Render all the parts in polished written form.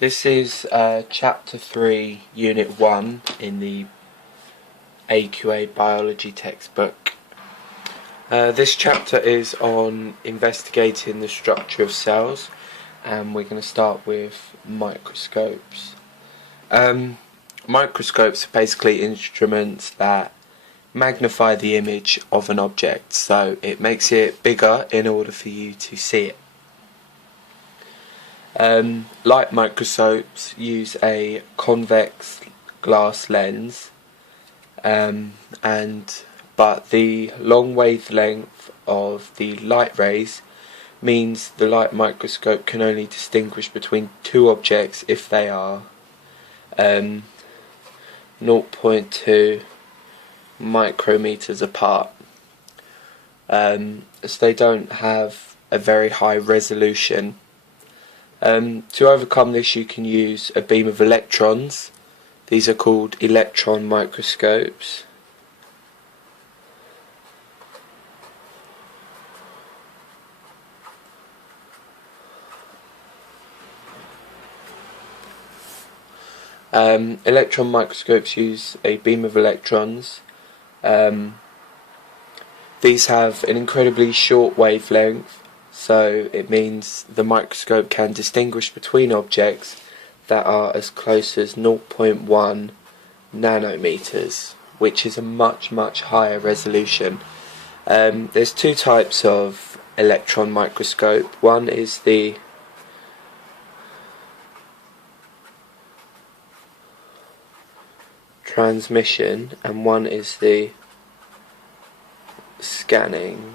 This is Chapter 3, Unit 1 in the AQA Biology textbook. This chapter is on investigating the structure of cells, and we're going to start with microscopes. Microscopes are basically instruments that magnify the image of an object, so it makes it bigger in order for you to see it. Light microscopes use a convex glass lens, but the long wavelength of the light rays means the light microscope can only distinguish between two objects if they are 0.2 micrometers apart, as they don't have a very high resolution. To overcome this, you can use a beam of electrons. These are called electron microscopes. Electron microscopes use a beam of electrons. These have an incredibly short wavelength, so it means the microscope can distinguish between objects that are as close as 0.1 nanometers, which is a much higher resolution. There's two types of electron microscope. One is the transmission and one is the scanning.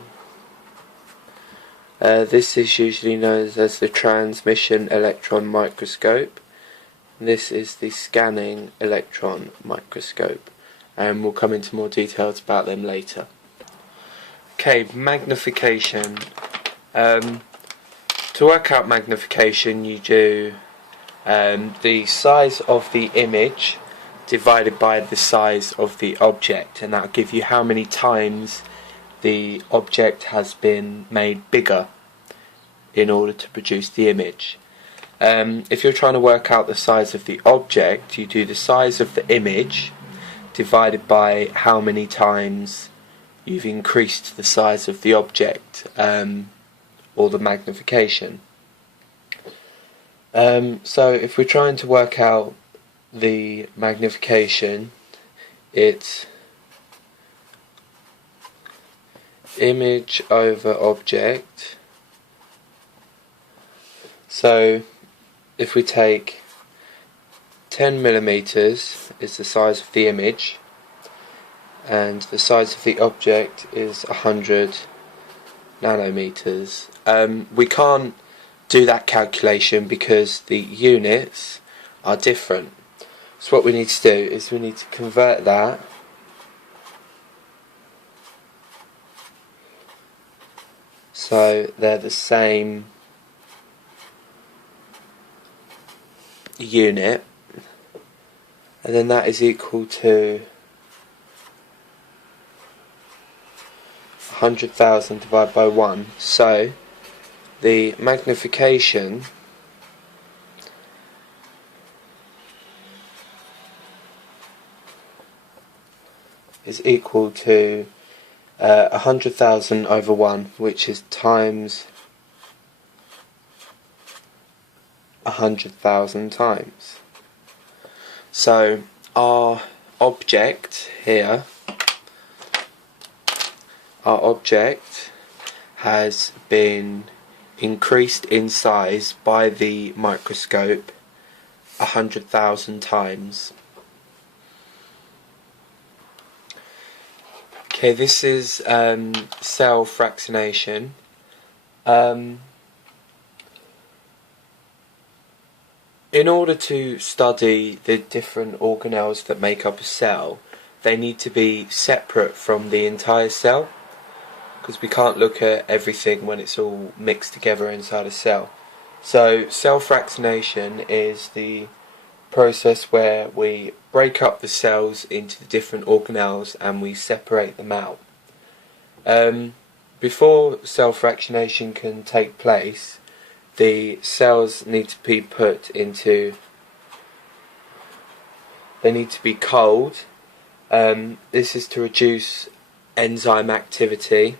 This is usually known as the transmission electron microscope. This is the scanning electron microscope, and we'll come into more details about them later. Okay, magnification. To work out magnification, you do the size of the image divided by the size of the object, and that'll give you how many times the object has been made bigger in order to produce the image. If you're trying to work out the size of the object, you do the size of the image divided by how many times you've increased the size of the object, or the magnification. So if we're trying to work out the magnification, it's image over object. So if we take 10 millimeters is the size of the image, and the size of the object is 100 nanometers. We can't do that calculation because the units are different. So what we need to do is we need to convert that so they're the same unit, and then that is equal to 100,000 divided by 1. So the magnification is equal to 100,000 over 1, which is times 100,000 times. So our object here, our object has been increased in size by the microscope 100,000 times. Okay, this is cell fractionation. In order to study the different organelles that make up a cell, they need to be separate from the entire cell, because we can't look at everything when it's all mixed together inside a cell. So cell fractionation is the process where we break up the cells into the different organelles and we separate them out. Before cell fractionation can take place, the cells need to be put into, they need to be cold. This is to reduce enzyme activity.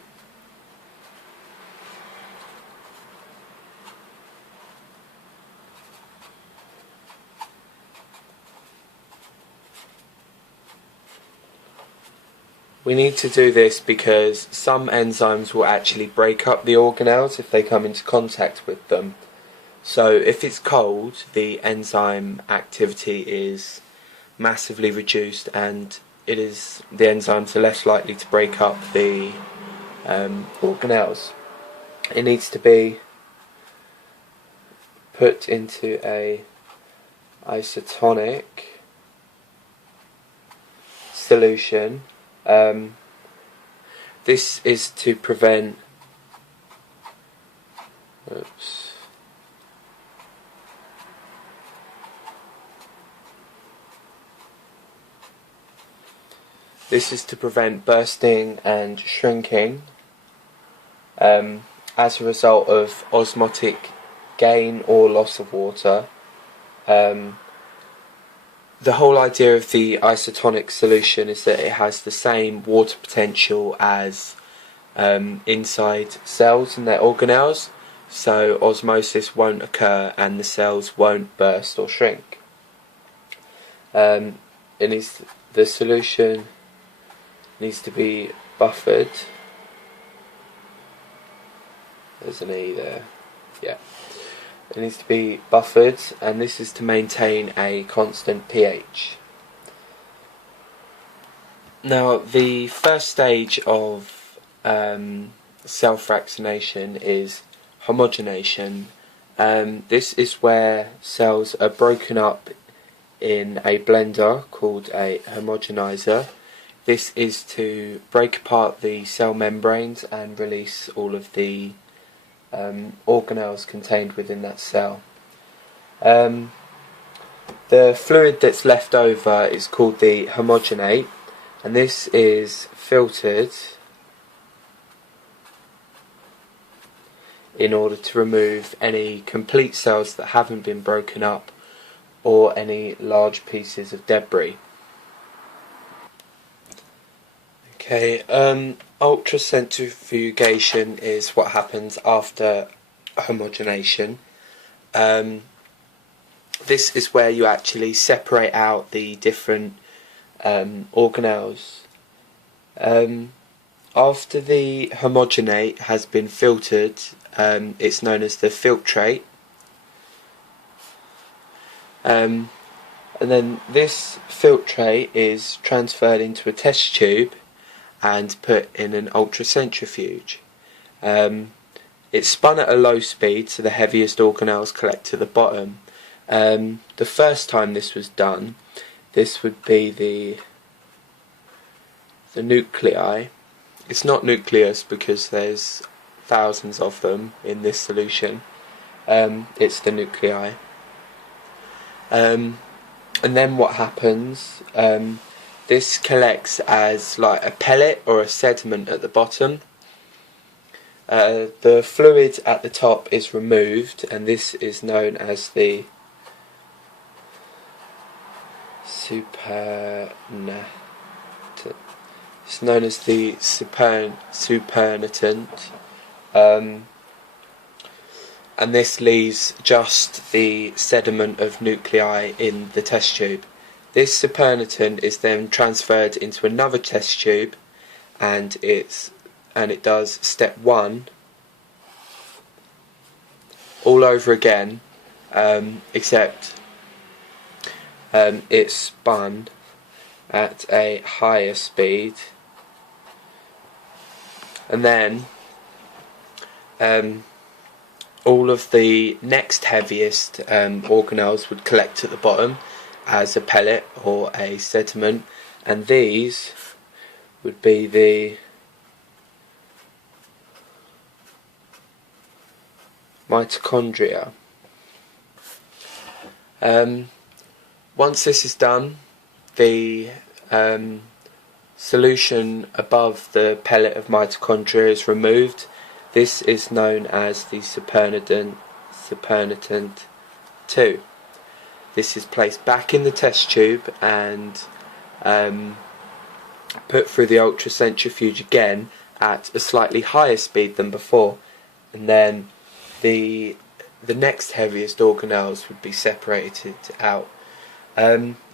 We need to do this because some enzymes will actually break up the organelles if they come into contact with them. So if it's cold, the enzyme activity is massively reduced, and the enzymes are less likely to break up the organelles. It needs to be put into a isotonic solution. This is to prevent This is to prevent bursting and shrinking as a result of osmotic gain or loss of water. The whole idea of the isotonic solution is that it has the same water potential as inside cells and their organelles, so osmosis won't occur and the cells won't burst or shrink. The solution needs to be buffered. There's an E there. Yeah. It needs to be buffered, and this is to maintain a constant pH. Now, the first stage of cell fractionation is homogenation. This is where cells are broken up in a blender called a homogenizer. This is to break apart the cell membranes and release all of the organelles contained within that cell. The fluid that's left over is called the homogenate, and this is filtered in order to remove any complete cells that haven't been broken up or any large pieces of debris. Okay, ultracentrifugation is what happens after homogenation. This is where you actually separate out the different organelles. After the homogenate has been filtered, it's known as the filtrate. And then this filtrate is transferred into a test tube and put in an ultracentrifuge. It's spun at a low speed, so the heaviest organelles collect to the bottom. The first time this was done, this would be the nuclei. It's not nucleus because there's thousands of them in this solution. It's the nuclei. And then what happens? This collects as like a pellet or a sediment at the bottom. The fluid at the top is removed, and this is known as the supernatant. It's known as the supernatant, and this leaves just the sediment of nuclei in the test tube. This supernatant is then transferred into another test tube, and it does step 1 all over again, except it's spun at a higher speed, and then all of the next heaviest organelles would collect at the bottom as a pellet or a sediment, and these would be the mitochondria. Once this is done, the solution above the pellet of mitochondria is removed. This is known as the supernatant supernatant 2. This is placed back in the test tube and put through the ultracentrifuge again at a slightly higher speed than before, and then the next heaviest organelles would be separated out.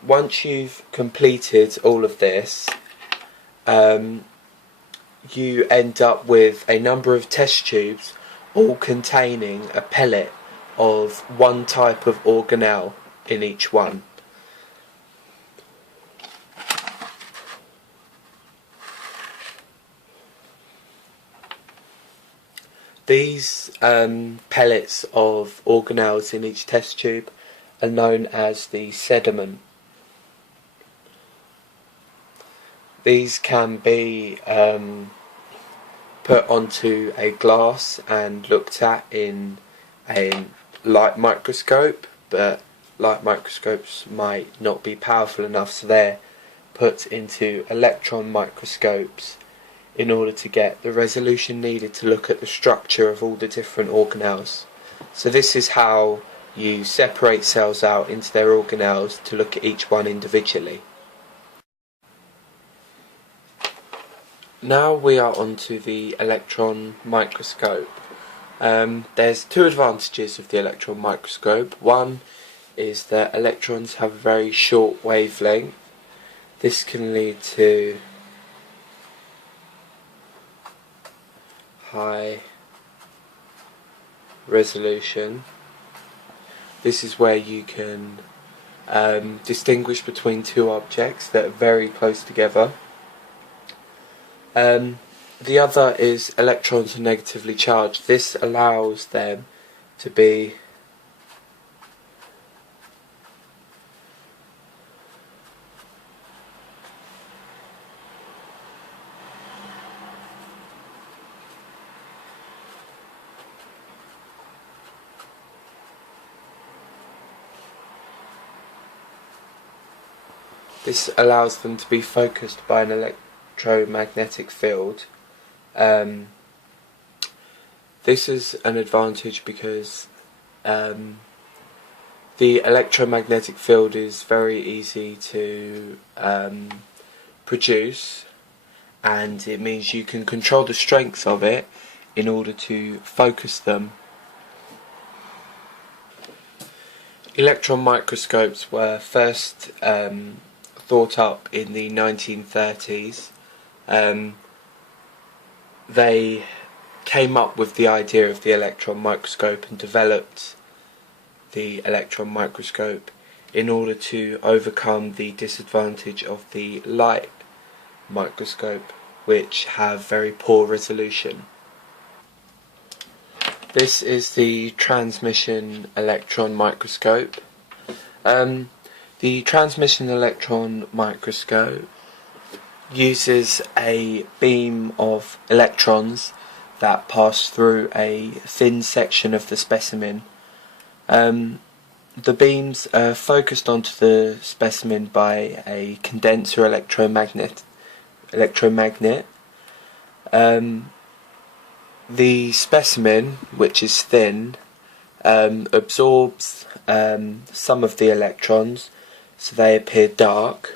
Once you've completed all of this, you end up with a number of test tubes all containing a pellet of one type of organelle in each one. These pellets of organelles in each test tube are known as the sediment. These can be put onto a glass and looked at in a light microscope, but light microscopes might not be powerful enough, so they're put into electron microscopes in order to get the resolution needed to look at the structure of all the different organelles. So this is how you separate cells out into their organelles to look at each one individually. Now we are onto the electron microscope. There's two advantages of the electron microscope. One is that electrons have a very short wavelength. This can lead to high resolution. This is where you can distinguish between two objects that are very close together. The other is electrons are negatively charged. This allows them to be focused by an electromagnetic field. This is an advantage because the electromagnetic field is very easy to produce, and it means you can control the strength of it in order to focus them. Electron microscopes were first thought up in the 1930s. They came up with the idea of the electron microscope and developed the electron microscope in order to overcome the disadvantage of the light microscope, which have very poor resolution. This is the transmission electron microscope. The transmission electron microscope uses a beam of electrons that pass through a thin section of the specimen. The beams are focused onto the specimen by a condenser electromagnet. The specimen, which is thin, absorbs some of the electrons, so they appear dark.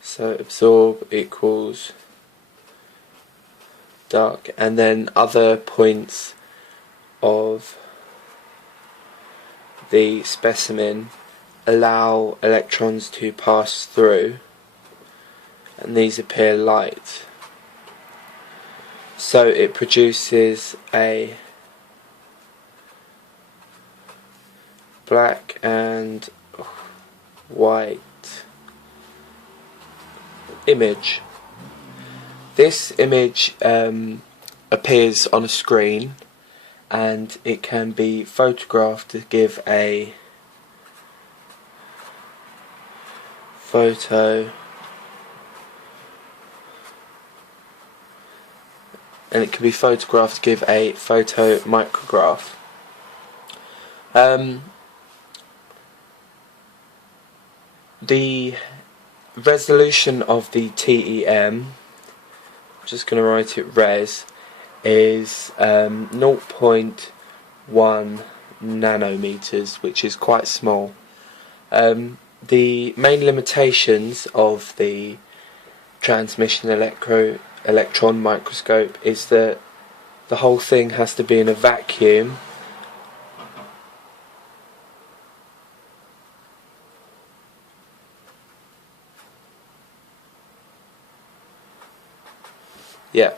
So absorb equals dark, and then other points of the specimen allow electrons to pass through, and these appear light. So it produces a black and white image. This image appears on a screen, and it can be photographed to give a photo, and it can be photographed to give a photomicrograph. The resolution of the TEM, I'm just going to write it res, is 0.1 nanometers, which is quite small. The main limitations of the transmission electron microscope is that the whole thing has to be in a vacuum. Yeah,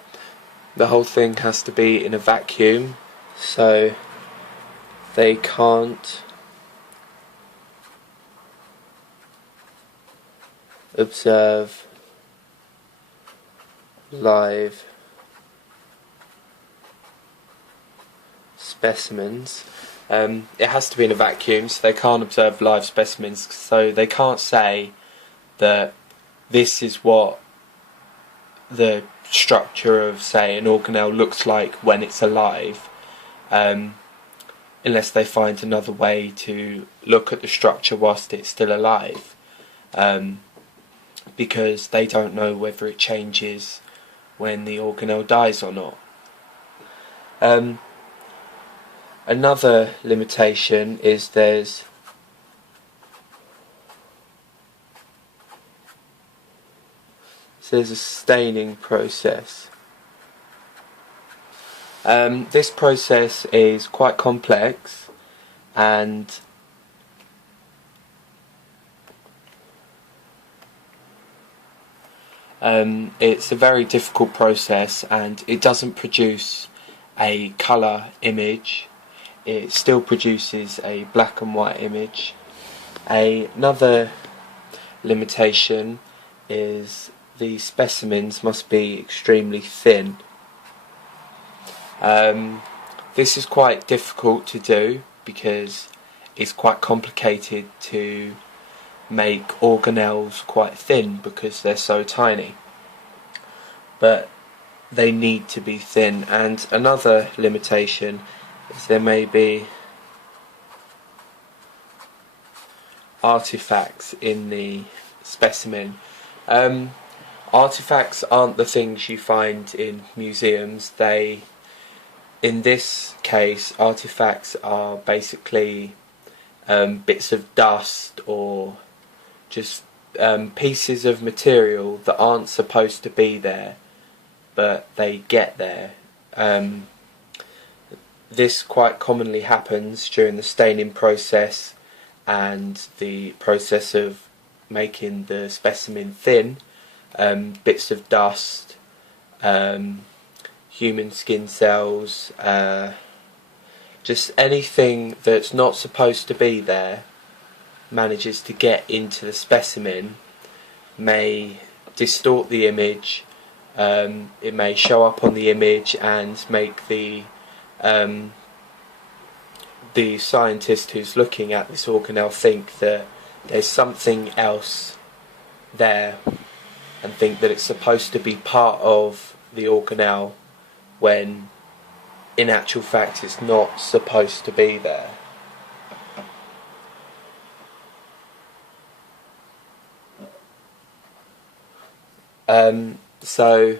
the whole thing has to be in a vacuum, so they can't observe live specimens. It has to be in a vacuum, so they can't observe live specimens, so they can't say that this is what the structure of, say, an organelle looks like when it's alive, unless they find another way to look at the structure whilst it's still alive, because they don't know whether it changes when the organelle dies or not. Another limitation is there's a staining process. This process is quite complex, and it's a very difficult process, and it doesn't produce a colour image. It still produces a black and white image. Another limitation is the specimens must be extremely thin. This is quite difficult to do because it's quite complicated to make organelles quite thin because they're so tiny, but they need to be thin. And another limitation is there may be artifacts in the specimen. Artifacts aren't the things you find in museums. In this case, artifacts are basically bits of dust or just pieces of material that aren't supposed to be there, but they get there. This quite commonly happens during the staining process and the process of making the specimen thin. Bits of dust, human skin cells, just anything that's not supposed to be there manages to get into the specimen, may distort the image. It may show up on the image and make the scientist who's looking at this organelle think that there's something else there, and think that it's supposed to be part of the organelle, when in actual fact it's not supposed to be there. So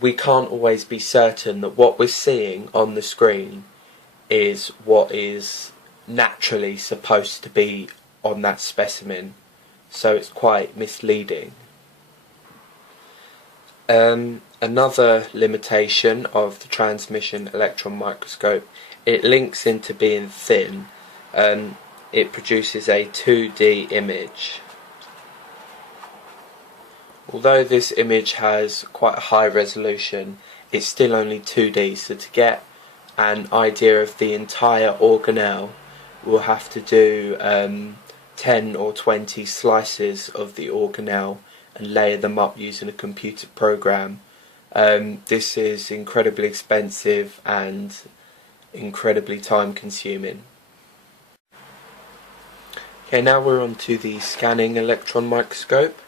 we can't always be certain that what we're seeing on the screen is what is naturally supposed to be on that specimen, so it's quite misleading. Another limitation of the transmission electron microscope, it links into being thin. It produces a 2D image. Although this image has quite a high resolution, it's still only 2D, so to get an idea of the entire organelle we'll have to do 10 or 20 slices of the organelle and layer them up using a computer program. This is incredibly expensive and incredibly time consuming. Okay, now we're on to the scanning electron microscope.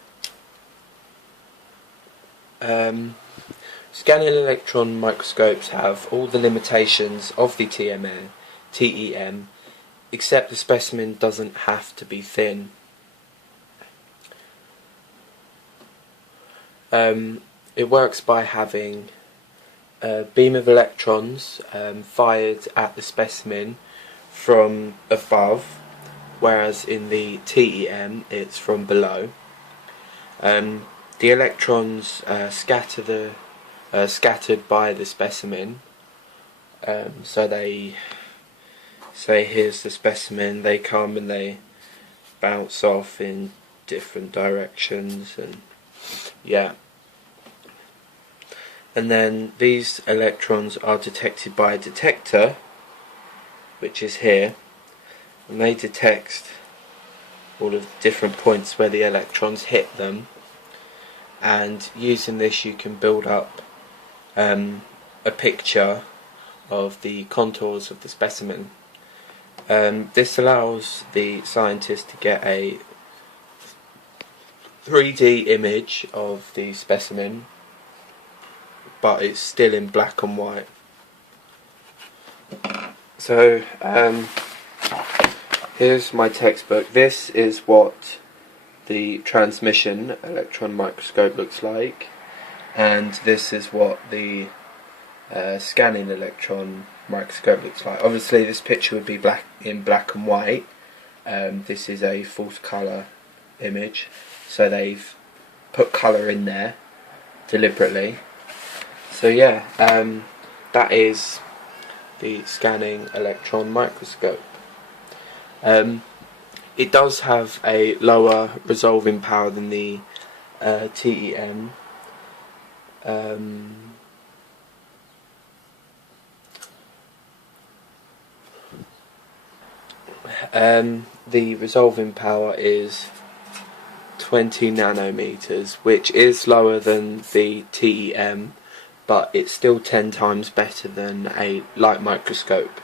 Scanning electron microscopes have all the limitations of the TEM, except the specimen doesn't have to be thin. It works by having a beam of electrons fired at the specimen from above, whereas in the TEM it's from below. The electrons scattered by the specimen. So they say, here's the specimen, they come and they bounce off in different directions, and yeah. And then these electrons are detected by a detector, which is here, and they detect all of the different points where the electrons hit them, and using this you can build up a picture of the contours of the specimen. This allows the scientist to get a 3D image of the specimen, but it's still in black and white. So here's my textbook. This is what the transmission electron microscope looks like, and this is what the scanning electron microscope looks like. Obviously this picture would be in black and white. This is a false colour image, so they've put colour in there deliberately. So yeah, that is the scanning electron microscope. It does have a lower resolving power than the TEM. The resolving power is 20 nanometers, which is lower than the TEM, but it's still 10 times better than a light microscope.